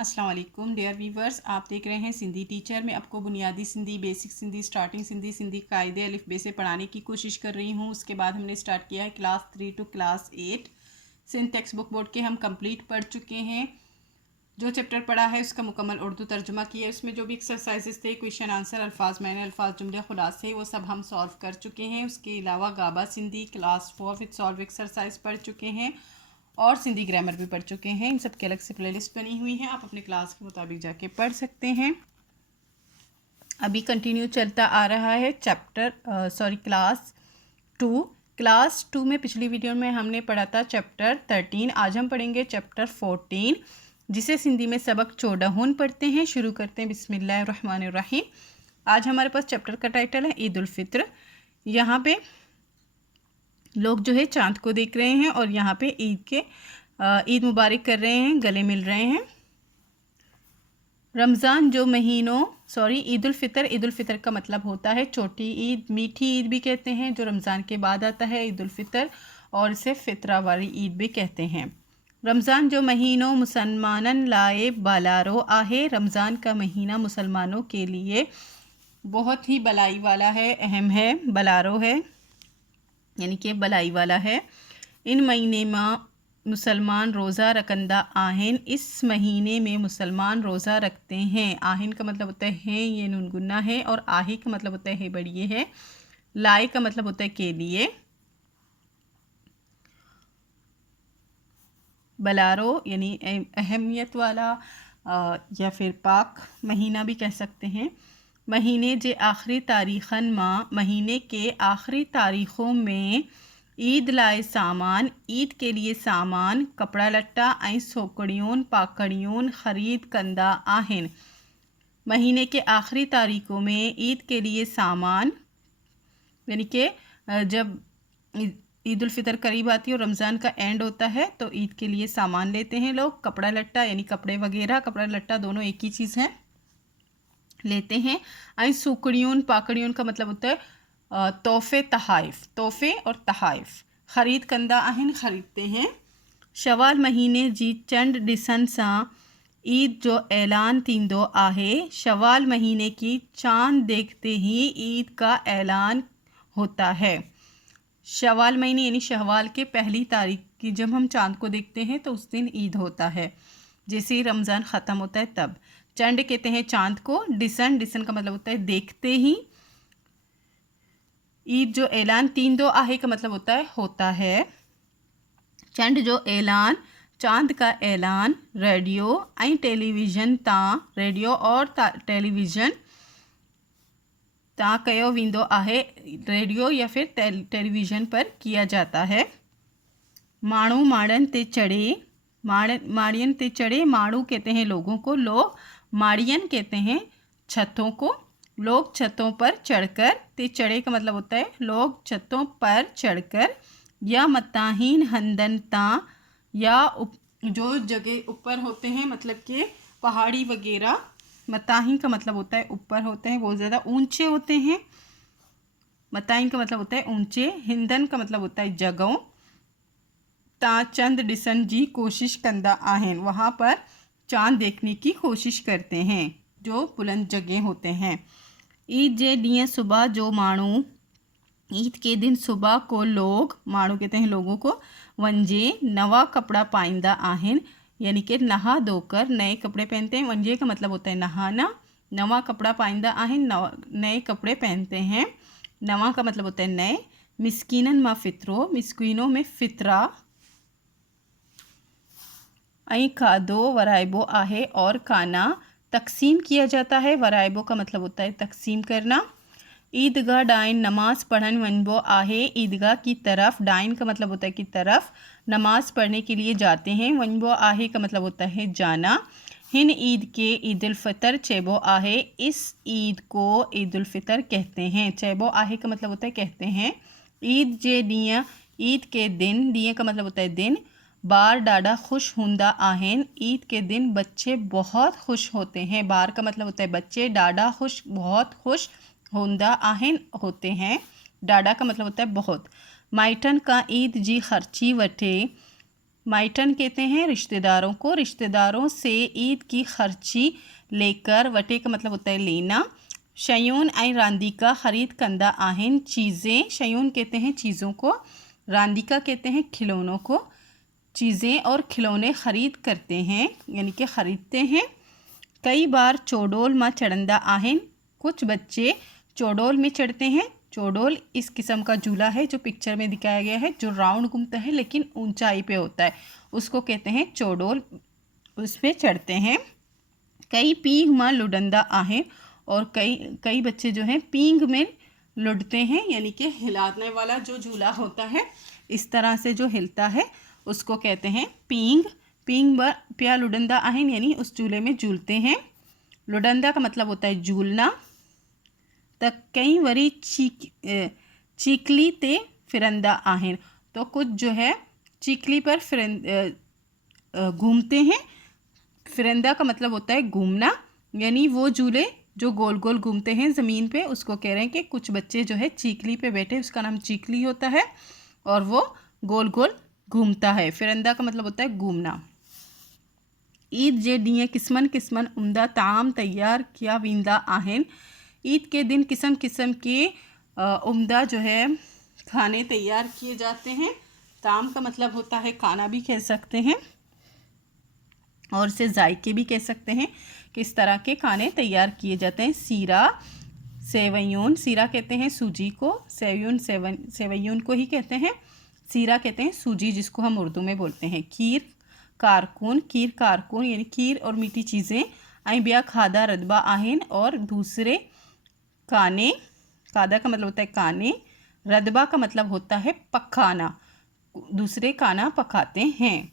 अस्सलाम वालेकुम dear viewers, आप देख रहे हैं सिंधी टीचर। मैं आपको बुनियादी सिंधी, बेसिक सिंधी, स्टार्टिंग सिंधी, सिंधी कायदे अलिफ बे से पढ़ाने की कोशिश कर रही हूँ। उसके बाद हमने स्टार्ट किया है class 3 to class 8। Sindh text book board के हम कंप्लीट पढ़ चुके हैं। जो चैप्टर पढ़ा है उसका मुकम्मल उर्दू तर्जुमा किया है। उसमें जो भी एक्सरसाइजेस थे, क्वेश्चन आंसर, अल्फाज मैंने, अल्फाज जुमले खुलासे, वो सब हम सॉल्व कर चुके हैं। उसके अलावा Gaba Sindhi class 4 with solve exercise पढ़ चुके हैं और सिंधी ग्रामर भी पढ़ चुके हैं। इन सब की अलग से प्लेलिस्ट बनी हुई है, आप अपने क्लास के मुताबिक जाके पढ़ सकते हैं। अभी कंटिन्यू चलता आ रहा है क्लास 2। क्लास 2 में पिछली वीडियो में हमने पढ़ा था चैप्टर 13। आज हम पढ़ेंगे चैप्टर 14, जिसे सिंधी में सबक 14 पढ़ते हैं। शुरू करते हैं बिस्मिल्लाहिर्रहमानिर्रहीम। आज हमारे पास चैप्टर का टाइटल है ईद उल फित्र। यहाँ पे लोग जो है चांद को देख रहे हैं और यहाँ पे ईद मुबारक कर रहे हैं, गले मिल रहे हैं। रमज़ान जो ईद उल फितर का मतलब होता है छोटी ईद, मीठी ईद भी कहते हैं, जो रमज़ान के बाद आता है ईद उल फितर, और इसे फितरा वाली ईद भी कहते हैं। रमज़ान जो महीनों मुसलमानन लाए बालारो आहे। रमज़ान का महीना मुसलमानों के लिए बहुत ही भलाई वाला है, अहम है, बलारो है, यानी कि भलाई वाला है। इन महीने में मुसलमान रोज़ा रखंदा आहिन। इस महीने में मुसलमान रोज़ा रखते हैं। आहिन का मतलब होता है ये नून गुन्ना है, और आही का मतलब होता है बढ़िए है। लाए का मतलब होता है के लिए। बलारो यानी अहमियत वाला या फिर पाक महीना भी कह सकते हैं। महीने जे आखिरी तारीखन माँ, महीने के आखिरी तारीख़ों में ईद लाए सामान, ईद के लिए सामान, कपड़ा लट्टा ऐं सोकड़ियों पाकड़ियों ख़रीद कंदा आहिन। महीने के आखिरी तारीख़ों में ईद के लिए सामान, यानी कि जब ईद उल फितर करीब आती है और रमज़ान का एंड होता है तो ईद के लिए सामान लेते हैं लोग। कपड़ा लट्टा यानी कपड़े वगैरह, कपड़ा लट्टा दोनों एक ही चीज़ है, लेते हैं। ऐं सुकड़ियों पाकड़ियों का मतलब होता है तोहफ़े तहाइफ, तोहफ़े और तहाइफ। ख़रीद कंदा आहिन, ख़रीदते हैं। शवाल महीने जी चंड डिसन सा ईद जो ऐलान थींदो आहे। शवाल महीने की चांद देखते ही ईद का ऐलान होता है। शवाल महीने यानी शवाल के पहली तारीख की जब हम चांद को देखते हैं तो उस दिन ईद होता है, जैसे ही रमज़ान ख़त्म होता है तब। चंड कहते हैं चांद को। डिसन, डिसन का मतलब होता है देखते ही। ईद जो ऐलान थींदो आहे का मतलब होता है। चंड जो ऐलान, चांद का ऐलान रेडियो ऐं टेलीविज़न तां, रेडियो और टेलीविज़न तां कयो वेंदो आहे। रेडियो या फिर टेलीविज़न पर किया जाता है। माण्हू माड़न ते चढ़े, माड़ियन ते चढ़े। माड़ू कहते हैं लोगों को, लोग। माड़ियन कहते हैं छतों को। लोग छतों पर चढ़कर, ते चढ़े का मतलब होता है लोग छतों पर चढ़कर, या मताहीन हंदन ता, या जो जगह ऊपर होते हैं, मतलब कि पहाड़ी वगैरह। मताहीन का मतलब होता है ऊपर होते हैं, बहुत ज़्यादा ऊंचे होते हैं। मताहीन का मतलब होता है ऊंचे। हिंदन का मतलब होता है जगहों। ता चंद डिसन जी कोशिश कंदा आहिन, वहाँ पर चांद देखने की कोशिश करते हैं, जो बुलंद जगह होते हैं। ईद जे ॾींहुं सुबह जो माण्हू, ईद के दिन सुबह को लोग, माण्हू कहते हैं लोगों को, वंजे नवा कपड़ा पाइंदा आहिन, यानी कि नहा धोकर नए कपड़े पहनते हैं। वंजे का मतलब होता है नहाना। नवा कपड़ा पाइंदा आहिन, नए कपड़े पहनते हैं। नवा का मतलब होता है नए। मिस्कीनन मा फितरो, मिस्कीनों में फितरा। ऐं खादो वराइबो आहे, और खाना तकसीम किया जाता है। वराइबो का मतलब होता है तकसीम करना। ईदगाह डाइन नमाज पढ़न वनबो आहे, ईदगाह की तरफ। डाइन का मतलब होता है की तरफ, नमाज पढ़ने के लिए जाते हैं। वनबो आहे का मतलब होता है जाना। हिन ईद के ईद उल फितर चेबो आहे, इस ईद को ईद उल फितर कहते हैं। चेबो आहे का मतलब होता है कहते हैं। ईद जे ॾींहुं, ईद के दिन, ॾींहुं का मतलब होता है दिन। बार डाडा खुश हुंदा आहिन, ईद के दिन बच्चे बहुत खुश होते हैं। बार का मतलब होता है बच्चे, डाडा खुश बहुत खुश, हुंदा आहिन होते हैं। डाडा का मतलब होता है बहुत। माइटन का ईद जी खर्ची वठे, माइटन कहते हैं रिश्तेदारों को, रिश्तेदारों से ईद की खर्ची लेकर, वटे का मतलब होता है लेना। शयून आई रांदिका खरीद कंदा आहिन, चीज़ें, शयून कहते हैं चीज़ों को, रांदिका कहते हैं खिलौनों को। चीज़ें और खिलौने ख़रीद करते हैं यानी कि ख़रीदते हैं। कई बार चोडोल माँ चढ़ंदा आहिन, कुछ बच्चे चोडोल में चढ़ते हैं। चोडोल इस किस्म का झूला है जो पिक्चर में दिखाया गया है, जो राउंड घूमता है लेकिन ऊंचाई पे होता है, उसको कहते हैं चोडोल, उस पर चढ़ते हैं। कई पींग माँ लुडंदा आहिन, और कई बच्चे जो हैं पींग में लुढ़ते हैं यानी कि हिलाने वाला जो झूला होता है इस तरह से जो हिलता है उसको कहते हैं पींग। पींग प्या लुडंदा आहिन यानी उस झूले में झूलते हैं। लुडंदा का मतलब होता है झूलना। तक कई वरी चीकली ते फिरंदा आहिन, तो कुछ जो है चीकली पर घूमते हैं। फिरंदा का मतलब होता है घूमना, यानी वो झूले जो गोल गोल घूमते हैं ज़मीन पे, उसको कह रहे हैं कि कुछ बच्चे जो है चीकली पे बैठे, उसका नाम चीकली होता है और वो गोल गोल घूमता है। फिरंदा का मतलब होता है घूमना। ईद जे ॾींहुं किस्मन किस्मन उम्दा ताम तैयार किया वेंदा आहिनि, ईद के दिन किस्म किस्म के उम्दा जो है खाने तैयार किए जाते हैं। ताम का मतलब होता है खाना भी कह सकते हैं और इसे जायके भी कह सकते हैं। किस तरह के खाने तैयार किए जाते हैं। सीरा सेवैयून, सीरा कहते हैं सूजी को, सेवैयून को ही कहते हैं। सीरा कहते हैं सूजी जिसको हम उर्दू में बोलते हैं। खीर कारकुन, खीर कारकुन यानी खीर और मीठी चीज़ें। आई बिया खादा रदबा आहिन, और दूसरे खाने, खादा का मतलब होता है खाने, रदबा का मतलब होता है पकाना, दूसरे खाना पकाते हैं।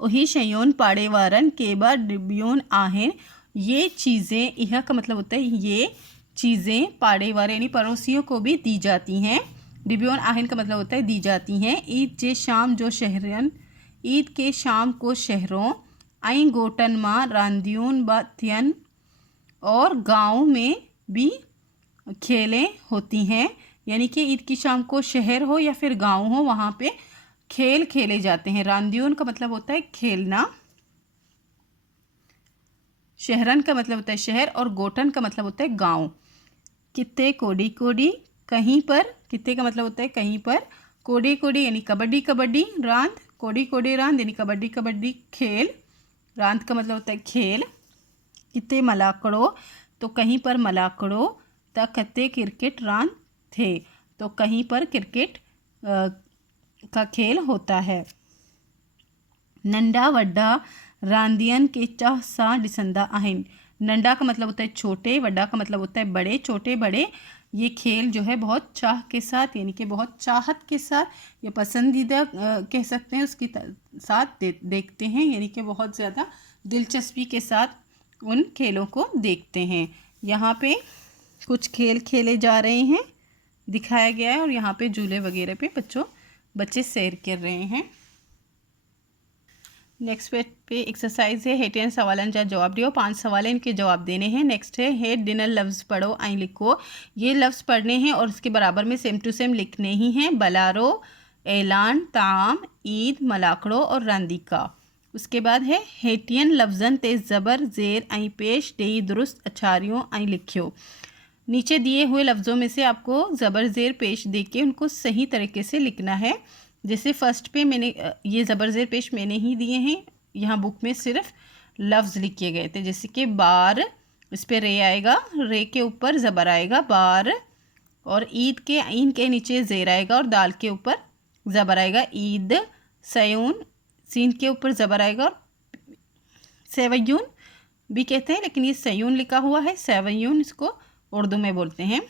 उही शयून पाड़ेवारन के बाद डिब्यून आहिन, ये चीज़ें, यह का मतलब होता है ये चीज़ें पाड़ेवार यानी पड़ोसियों को भी दी जाती हैं। डिब्यून आहिन का मतलब होता है दी जाती हैं। ईद जे शाम जो शहरन, ईद के शाम को शहरों, आई गोटन माँ रांदियून बाथियन, और गाँव में भी खेलें होती हैं, यानी कि ईद की शाम को शहर हो या फिर गांव हो वहाँ पे खेल खेले जाते हैं। रांदियून का मतलब होता है खेलना, शहरन का मतलब होता है शहर, और गोटन का मतलब होता है गांव। कित्ते कोडी कोडी, कहीं पर, कित्ते का मतलब होता है कहीं पर, कोडी कोडी यानी कबड्डी कबड्डी, रांद, कोडी कोडी रांद यानी कबड्डी कबड्डी खेल, रांद का मतलब होता है खेल। कित्ते मलाकड़ो, तो कहीं पर मलाकड़ो, त कत्ते क्रिकेट रांद थे, तो कहीं पर क्रिकेट का खेल होता है। नंडा वड्डा रांदियन के चाह सा डिसंदा आहिन, नंडा का मतलब होता है छोटे, वड्डा का मतलब होता है बड़े, छोटे बड़े, ये खेल जो है बहुत चाह के साथ यानी कि बहुत चाहत के साथ या पसंदीदा कह सकते हैं उसके साथ देखते हैं, यानी कि बहुत ज़्यादा दिलचस्पी के साथ उन खेलों को देखते हैं। यहाँ पे कुछ खेल खेले जा रहे हैं दिखाया गया है, और यहाँ पे झूले वगैरह पे बच्चे सैर कर रहे हैं। नेक्स्ट पेज पे एक्सरसाइज है, हेटियन सवालन जा जवाब दियो, 5 सवाल हैं, इनके जवाब देने हैं। नेक्स्ट है हेड डिनर लफ्ज़ पढ़ो आई लिखो, ये लफ्ज़ पढ़ने हैं और इसके बराबर में सेम टू सेम लिखने ही हैं। बलारो, ऐलान, ताम, ईद, मलाकड़ो और रांदिका। उसके बाद है हेटियन लफ्ज़न ते ज़बर ज़ेर आई पेश डेई दुरुस्त अछारियों आई लिखियो, नीचे दिए हुए लफ्ज़ों में से आपको ज़बर ज़ेर पेश दे के उनको सही तरीके से लिखना है। जैसे फर्स्ट पे मैंने ये ज़बर ज़ेर पेश मैंने ही दिए हैं, यहाँ बुक में सिर्फ लफ्ज़ लिखे गए थे, जैसे कि बार, इस पे रे आएगा, रे के ऊपर ज़बर आएगा बार, और ईद के ईन के नीचे ज़ेर आएगा और दाल के ऊपर ज़बर आएगा ईद। सयून, सीन के ऊपर ज़बर आएगा, और सेवयून भी कहते हैं लेकिन ये सयून लिखा हुआ है, सेवयून इसको उर्दू में बोलते हैं।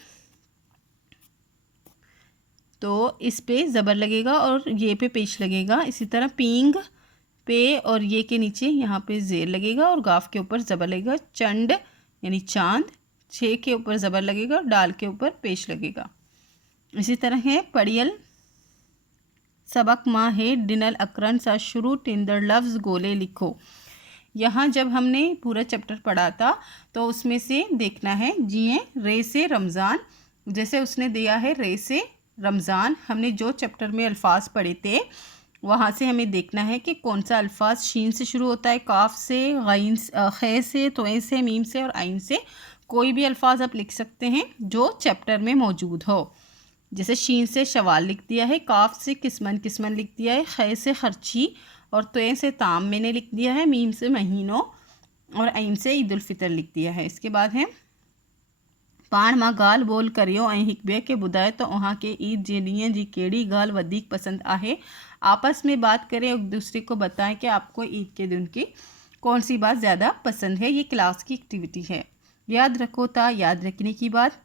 तो इस पे ज़बर लगेगा और ये पे पेश लगेगा। इसी तरह पींग पे और ये के नीचे यहाँ पे ज़ेर लगेगा और गाफ के ऊपर ज़बर लगेगा। चंड यानी चांद, छे के ऊपर ज़बर लगेगा और डाल के ऊपर पेश लगेगा। इसी तरह है पड़ियल सबक माँ है डिनल अकरन सा शुरू टिंदर लफ्ज़ गोले लिखो। यहाँ जब हमने पूरा चैप्टर पढ़ा था तो उसमें से देखना है जिए रे से रमज़ान, जैसे उसने दिया है रे से रमज़ान। हमने जो चैप्टर में अल्फाज पढ़े थे वहाँ से हमें देखना है कि कौन सा अल्फाज शीन से शुरू होता है, काफ से, गैन खे से, तोए से, मीम से और आइन से। कोई भी अल्फाज आप लिख सकते हैं जो चैप्टर में मौजूद हो। जैसे शीन से शवाल लिख दिया है, काफ से किस्मन किस्मन लिख दिया है, खे से खर्ची और तोए से ताम मैंने लिख दिया है, मीम से महीनों और आइन से ईद उल फितर लिख दिया है। इसके बाद है पाण मां ॻाल्हि ॿोल करियो ऐं हिक ॿिए खे ॿुधाए त उहाँ के ईद जे ॾींहं जी कहिड़ी ॻाल्हि वधीक पसंद आहे। आपस में बात करें, एक दूसरे को बताएं कि आपको ईद के दिन की कौन सी बात ज़्यादा पसंद है। ये क्लास की एक्टिविटी है। याद रखो था, याद रखने की बात,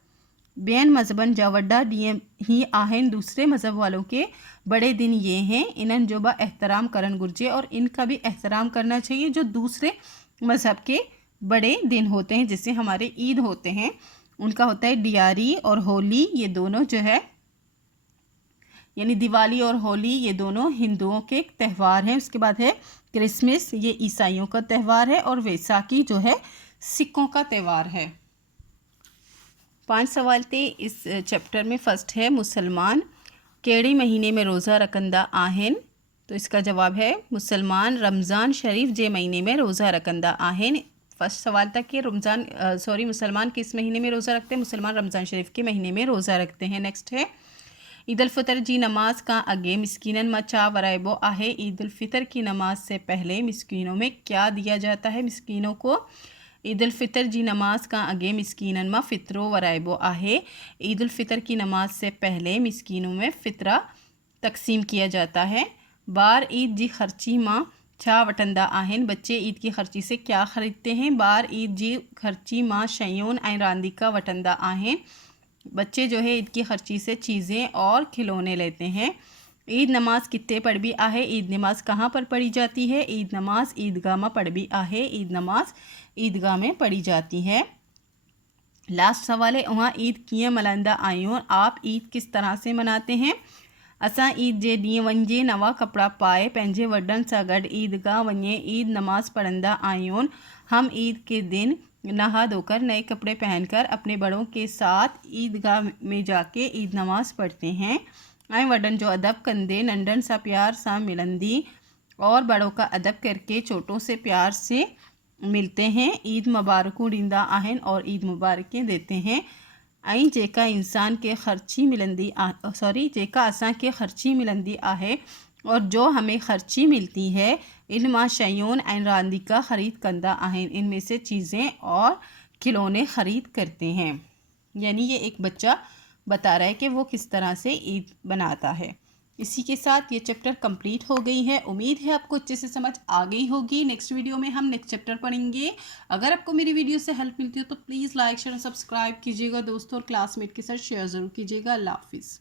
ॿियनि मज़हबनि जा वॾा ॾींहं ही आहिनि, दूसरे मज़हब वालों के बड़े दिन ये हैं, इन्हनि जो बि एहतराम करणु घुरिजे और इनका भी एहतराम करना चाहिए जो दूसरे मज़हब के बड़े दिन होते हैं, जैसे हमारे ईद होते हैं, उनका होता है डियारी और होली। ये दोनों जो है यानी दिवाली और होली ये दोनों हिंदुओं के त्यौहार हैं। उसके बाद है क्रिसमस, ये ईसाइयों का त्यौहार है और वैसाखी जो है सिखों का त्यौहार है। 5 सवाल थे इस चैप्टर में। फर्स्ट है मुसलमान कहिड़े महीने में रोज़ा रखंदा आहिनि। तो इसका जवाब है मुसलमान रमज़ान शरीफ जे महीने में रोज़ा रखंदा आहिनि। फर्स्ट सवाल था कि मुसलमान किस महीने में रोज़ा रखते हैं। मुसलमान रमज़ान शरीफ के महीने में रोज़ा रखते हैं। नेक्स्ट है ईद उल फितर जी नमाज का अगे मिस्कीनन मां छा वराइबो आहे। ईद उल फितर की नमाज से पहले मिस्कीनों में क्या दिया जाता है मिस्कीनों को। ईद उल फितर जी नमाज का अगे मिस्कीनन मां फ़ितरो वराइबो आहे। ईद उल फितर की नमाज से पहले मिस्कीनों में फ़ितरा तकसीम किया जाता है। ॿार ईद जी ख़र्ची मां छा वठंदा आहिनि। बच्चे ईद की खर्ची से क्या ख़रीदते हैं। ॿार ईद जी खर्ची मां शयूं ऐं रांदीका वठंदा आहिनि। बच्चे जो है ईद की खर्ची से चीज़ें और खिलौने लेते हैं। ईद नमाज कित्ते पढ़बी आहे। ईद नमाज कहाँ पर पढ़ी जाती है। ईद नमाज ईदगाह में पढ़बी आहे। ईद नमाज ईदगाह में पढ़ी जाती है। लास्ट सवाल है वहाँ ईद कीअं मल्हाईंदा आहियूं। आप ईद किस तरह से मनाते हैं। असां ईद जे ॾींहुं वञे नवा कपड़ा पाए पंहिंजे वॾनि सां गॾु ईदगाह वञे ईद नमाज़ पढ़ंदा आहियूं। हम ईद के दिन नहा धोकर नए कपड़े पहनकर अपने बड़ों के साथ ईदगाह में जाके ईद नमाज़ पढ़ते हैं ऐं वॾनि जो अदब कंदे नंढनि सां प्यार सां मिलंदी और बड़ों का अदब करके छोटों से प्यार से मिलते हैं। ईद मुबारकूं ॾींदा आहिनि और ईद मुबारकें देते हैं। ऐं जेका इंसान के ख़र्ची मिलंदी जेका असांखे ख़र्ची मिलंदी आहे और जो हमें ख़र्ची मिलती है इन मां शयूं ऐं रांदीका ख़रीद कंदा आहिनि। इनमें से चीज़ें और खिलौने ख़रीद करते हैं। यानी ये एक बच्चा बता रहा है कि वो किस तरह से ईद बनाता है। इसी के साथ ये चैप्टर कंप्लीट हो गई है। उम्मीद है आपको अच्छे से समझ आ गई होगी। नेक्स्ट वीडियो में हम नेक्स्ट चैप्टर पढ़ेंगे। अगर आपको मेरी वीडियो से हेल्प मिलती हो तो प्लीज़ लाइक शेयर सब्सक्राइब कीजिएगा दोस्तों और क्लासमेट के साथ शेयर ज़रूर कीजिएगा। अल्लाह हाफिज़।